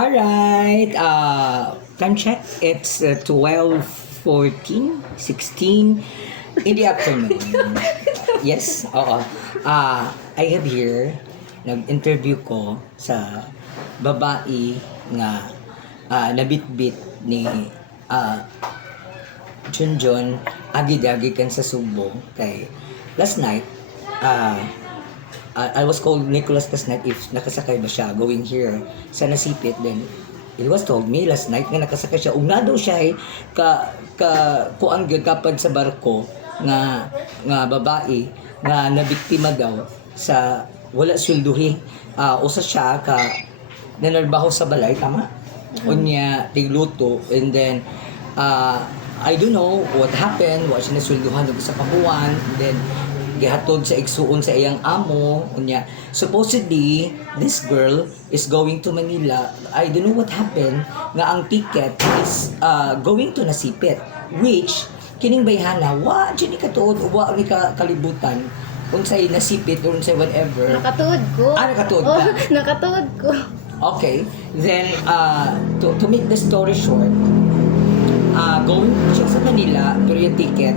Alright, time check. It's 12:14, 16 in the afternoon. Yes, oo. I have here, nag-interview ko sa babae nga nabitbit ni Junjun agi-agi kan sa Subo kay last night I was called Nicholas last night if nakasakay ba siya going here sa Nasipit. Then it was told me last night nga nakasakay siya ug na daw siya kuan gyud kapag sa barko nga babae nga nabiktima daw sa wala swelduhi. Usa siya ka nanarbaho sa balay tama unya tigluto, and then I don't know what happened, wa siya naswelduhan og sa kabuan, then gihatod sa igsuon sa iyang amo unya supposedly this girl is going to Manila. I don't know what happened nga ang ticket is going to Nasipit, which kining bayhana wa jud ni katuod wa ni kalibutan unsay Nasipit or unsay whatever. Nakatuod ko. Nakatuod ka? Oh, nakatuod ko. Okay, then to make the story short, going siya sa Manila pero yung ticket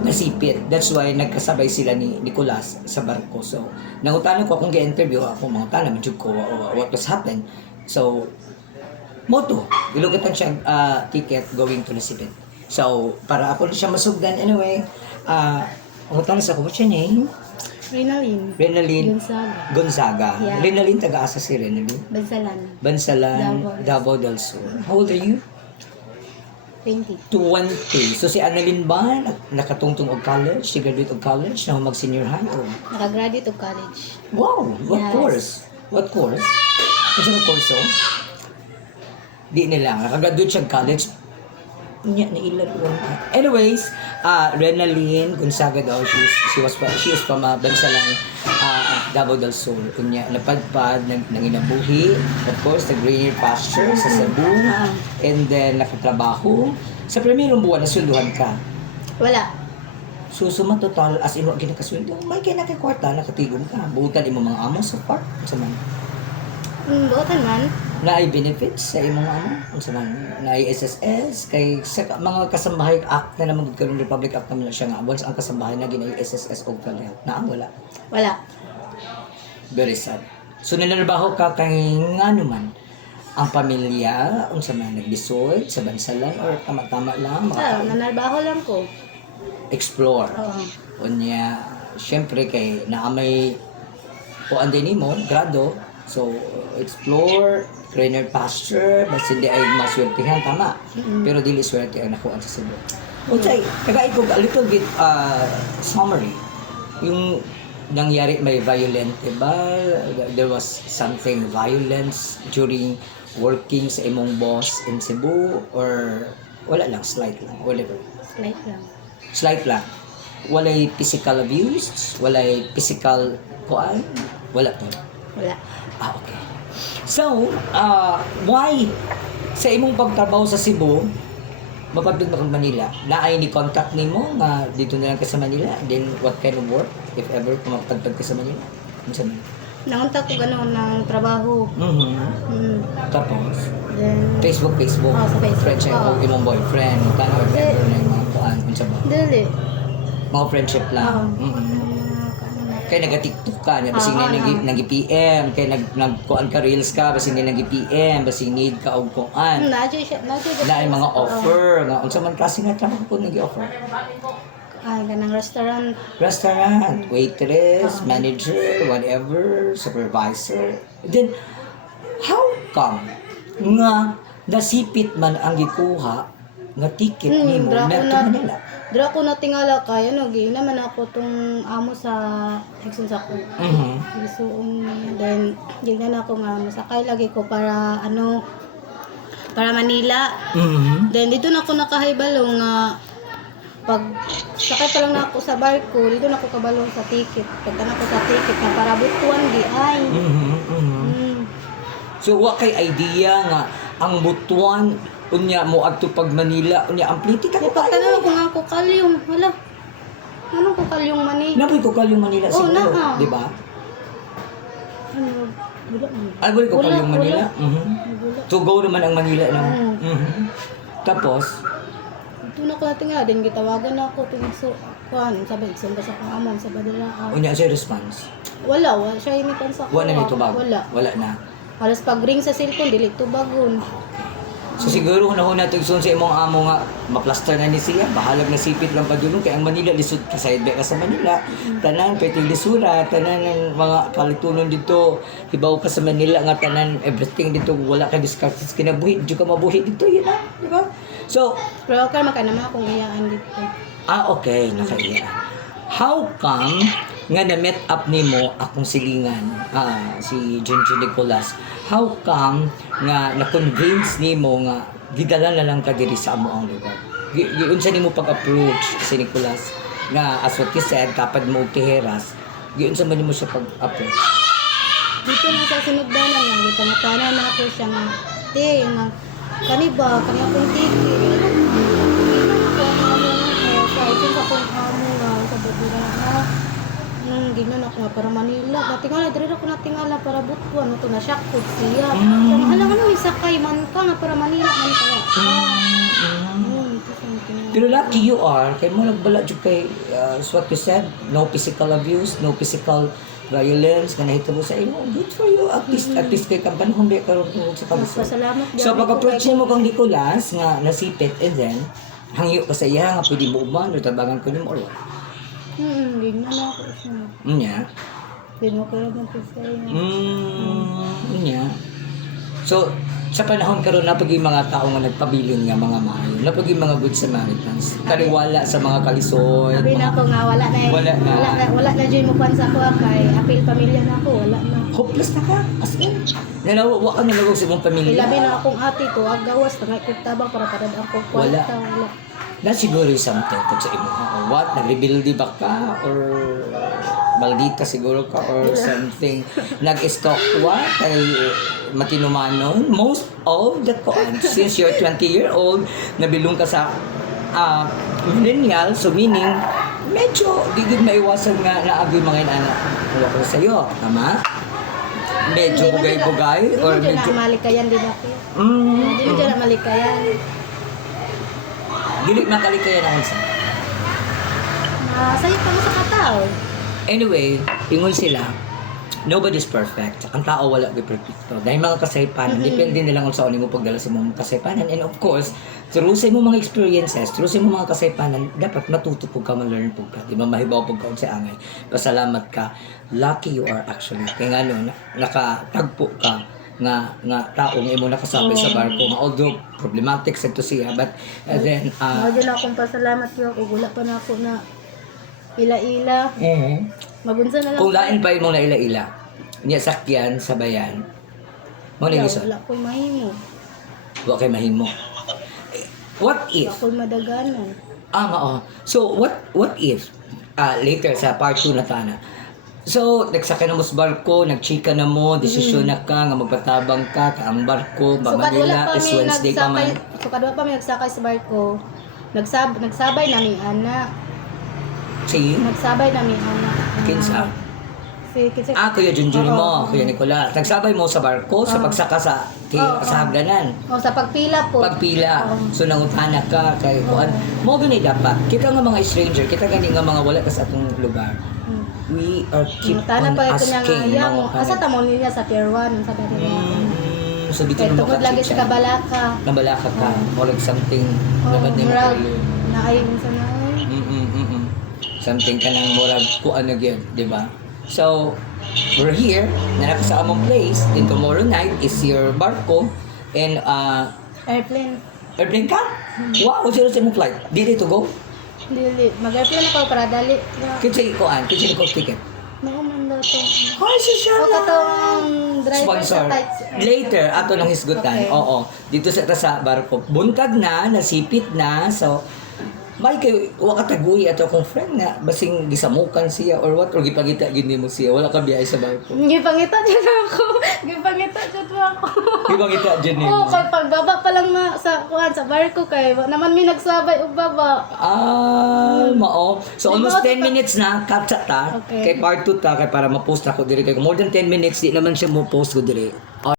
Nasipit. That's why nagkasabay sila ni Nicolas sa barko. So, nangutanong ko kung ga-interview ako, mangutanong medyo ko what was happened. So, moto, ilugatan siya ticket going to Nasipit. So, para ako siya masugdan anyway, mangutanong sa ko, what's your name? Renalyn Gonzaga. Gonzaga. Yeah. Renalyn, taga-asa si Renalyn? Bansalan, Davao del Sur. How old are you? 20. 20. So si Annalyn ba, nakatungtong og college? Si graduate og college? Na mag-senior high? Or? Nakagraduate of college. Wow! What Yes. course? What course? Kasi ng course oh? Di nila. Nakagraduate siya og college. Nya, nailaluan ka. Anyways, Renalyn Gonzaga daw, she is from Bansalan, Davao del Sur. Kunya, napadpad, nanginabuhi, of course, nag-greener pasture sa Cebu, and then nakatrabaho. Sa primerong buwan, naswelduhan ka. Wala. Susuma total, as ino, ginakasweldo, may kinakikwarta, nakatigong ka. Buutan imo mga amo sa part, sa man. Buotan man. Na ay benefits sa imong amo, unsa man na ay SSS kay sa mga kasambahay act na naman karon Republic Act naman siya nga once ang kasambahay na ginay SSS og health na wala. Wala. Very sad. So nanarbaho ka kay ngano man ang pamilya unsa man nagdisod sa Bansalan or tama-tama lang Nanarbaho lang ko. explore. Oo. Unya syempre kay naamay kuan din nimo grado. So, explore, greener pasture, basta hindi ay maswertihan, tama. Pero dili swerte ang nakuha sa Cebu. Okay, kagay ko a little bit summary. Yung nangyari may violent, diba? There was something violence during working sa imong boss in Cebu or wala lang, slight lang, whatever. Slight lang. Slight lang. Walay physical abuse, walay physical kuan, wala po. Wala. Okay. So, why sa imong pagtrabaho sa Cebu, mapadud ba kang Manila? Naay ni contact nimo nga dito na lang ka sa Manila? Then what kind of work if ever mapadpad ka sa Manila? Unsa man? Nangunta ko gano'n ng trabaho. Tapos Then, Facebook. sa Facebook. Friendship o imong boyfriend, kana or ever na yung mga kuan unsa ba? dili. Mga friendship lang. Kaya nag-TikTok ka, basing na nag-PM, kaya nag-kuan ka, reels ka, basing na nag-PM, basing need ka og kuan. Nadyo siya. Na yung mga offer, nga unsa man klase nga trabaho po nag-offer. Ganang restaurant. Restaurant, waitress, manager, whatever, supervisor. Then, how come nga nasipit man ang gikuha nga ticket nimo to Manila? Dra ko na tingala kay gina man ako tong amo sa Exxon sa ko. Gisuon niya. Then gina na ako nga masakay lagi ko para para Manila. Then dito na ako nakahibalong nga pag sakay pa lang na ako sa barko, dito na ako kabalong sa ticket. Pagka na ako sa ticket na para butuan di ay. So wa kay idea nga ang butuan unya mo adto pag Manila unya ang pliti ka ko Pagtanong ko nga ko kalyong. Wala. Ano ko kalyong mani? napoy ko kalyong Manila siguro, naa. di ba? Wala man. Ay, ko kalyong Manila. Wala. To go naman ang Manila no. Mhm. Tapos Ito na ko natin nga, din gitawagan na ako ito so, kuhan, sabi, isang ka sa pangamon, sa badala. unya siya response. Wala siya imitan sa Wala na nito ba? Wala. Na. Alas pag ring sa cellphone, dili tubagon. So siguro hunahuna tugson sa imong amo nga maplaster na ni siya, bahalag na sipit lang pa dulong kay ang Manila lisod ka side ka sa Manila. Tanan pwede lisura, tanan ng mga kalitunon dito, hibaw ka sa Manila nga tanan everything dito wala ka discussions kinabuhi, di ka mabuhi dito yun na, di ba? So, Pero okay, makanama akong iyaan dito. okay, nakaiya. How come nga na-met up nimo akong silingan, si Junjun Nicolas, how come nga na-convince nimo nga gidala na lang ka diri sa amo ang lugar? Giunsa nimo pag-approach si Nicolas nga as what you said, kapag mo og tiheras, giunsa man nimo siya pag-approach? Dito na sa sinugdanan nga, gitamatanan na ako siya nga, te, nga, kani akong tiki. Ako ang amo nga, sa itin sa akong amo nga, sa badura nga, ginanon ako nga para Manila. Natingala, diri ako natingala para Butuan. Ito na shock ko siya. Alam ka nung isakay man ka nga para Manila man ka. Pero lucky you are, kay mo nagbala jud kay as what you said, no physical abuse, no physical violence nga nahitabo sa imo. Good for you. At least kay kampanhon di karon sa kalisod. Pasalamat So pag-approach mo kang Nicolas nga nasipit and then hangyo ka sa iya nga pwede mo uban o tabangan ko nimo or what? Gignan na ako siya. Nya. Pinukulaban ko sa iyo. Nya. So sa panahon karon na pag mga tao nga nagpabilin nga mga maayo, na pag mga good Samaritans, kaliwala sa mga kalisod. Sabi na ako nga, wala na. Wala na dyan mo pan sa ako kay apil pamilya na ako, wala na. Hopeless na ka. As in. Nalawa ka nalawag sa mong pamilya. Ilabi na akong ate to, agawas, tangay kong para parad ako Wala. kwarta, wala. Na siguro yung something pag sa imo. Or what? Nag-rebuild ba ka? Or maldita siguro ka? Or something. Nag-stalk what? Kay matinumanon? Most of the time, since you're 20-year-old, nabilong ka sa millennial, so meaning, medyo digid maiwasan nga na agay mga inana. Wala ko sa'yo. Tama? Medyo bugay-bugay? Or Hindi mo dyan medyo... na malikayan din ako. Mm, Hindi mo dyan na malikayan. Dili makalikayan ang isa. Sayot ka mo sa katao. Anyway, ingon sila, nobody's perfect. Ang tao wala di perfecto. Dahil mga kasaypanan, depende na lang kung saan mo pagdala sa mga kasaypanan. And of course, through sa mo mga experiences, through sa mo mga kasaypanan, dapat matuto po ka, ma-learn po ka. Di ba, mahibaw po ka sa angay. Pasalamat ka. Lucky you are actually. Kaya nga no, nakatagpo ka nga taong imo nakasabay sa barko nga although problematic sa to siya but then Mga dyan akong pasalamat yun. Kung wala pa na ako na ila-ila. Magunsa na lang. kung lain pa mo na ila-ila niya sakyan sa bayan mo na giso Wala ko'y mahimo. wa kay mahimo what if Wala ko'y madaganan. mao so what if later sa part 2 na tana so nagsakay na mo sa barko nagchika na mo desisyon na ka nga magpatabang ka ang barko pa Manila is Wednesday pa man kadwa pa may nagsakay sa barko. Nagsabay nami ana. sige Nagsabay nami ana. kinsa Kinsa. Kuya Junjun mo, Oo. Kuya Nicolas. Nagsabay mo sa barko sa pagsaka sa sa hagdanan. Sa pagpila po. Pagpila. Oo. So nangutana ka kay kuan. Mo gani dapat. Kita nga mga stranger, kita gani nga mga wala ka sa atong lugar. We are keep Tana on pa ito nga asking nga mga asa ta mo niya sa Pier 1 sa Pier 1. So dito Kaya mo tungod lagi sa Kabalaka. Nabalaka ka. Or like something. Dapat din mo murag kayo. na ayon sa na. Something ka ng murag kuan na gyud, di ba? So, we're here, na naka sa among place, then tomorrow night is your barko, and Airplane. airplane ka? Wow, sino sa mong flight? Dili to go? Dili. Mag-airplane ako para dali. Kinsa ikuan? Kinsa ko ticket? Nakuman daw to. Ay, siya O katong driver Sponsor. sa tights. Later, ato lang hisgutan. Okay. Oo. Dito sa barko. Buntag na, nasipit na. So, may kay wa ka taguy ato akong friend nga basing gisamukan siya or what or gipangita gid mo siya wala ka biyay sa barko. Gipangita dyan ako. Gipangita dyan ako. Gipangita dyan Oo, nimo. kay pagbaba pa lang na sa kuan sa barko kay wa naman may nagsabay og baba. Mao. So almost 10 minutes na kapsa ta. Okay. Kay part 2 ta kay para ma-post ako diri kay more than 10 minutes di naman siya mo post ko diri.